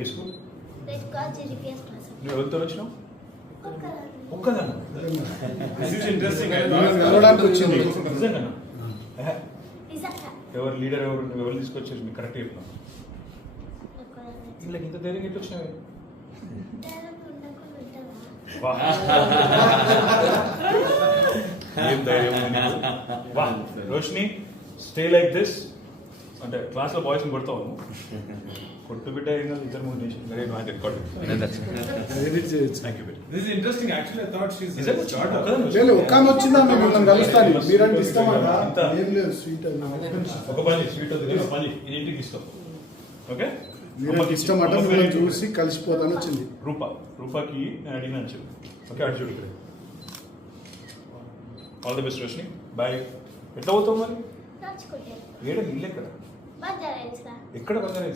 ఏ school? నువ్వు ఎవరితో వచ్చినావు? ఒక్కదాన్ని. నిజంగానా? ఎవరు లీడర్ ఎవరు? నువ్వు ఎవరు తీసుకొచ్చారు? మీకు కరెక్ట్ చెప్పినా ఇలా ఇంత ధైర్యం ఎట్లా వచ్చినావు? ఏం ధైర్యం వా. Roshini stay like this. అంటే క్లాస్లో బాయ్స్ని కొడతావు కొట్టు బిడ్డ ఏం కాదు, ఇద్దరు మూడు నిమిషం వెరీ బాగా కొట్టు. This is interesting. Actually, I thought she's వచ్చిందా మిమ్మల్ని కలుస్తాను మీరంటే ఇస్తామా? ఏం లేదు స్వీట్ ఒక పల్లి స్వీట్ వద్దు, పల్లి ఇది ఇంటికి ఇస్తాం. ఓకే మీరంటే ఇష్టం అంటే మిమ్మల్ని చూసి కలిసిపోతాను వచ్చింది. రూపాకి నేను అడిగిన చెప్పు. ఓకే అటు చూడు. All the best Roshini. Bye. ఎట్లా పోతావు మరి? ఏడ ఇల్లు ఎక్కడ? ఎక్కడ బంగారు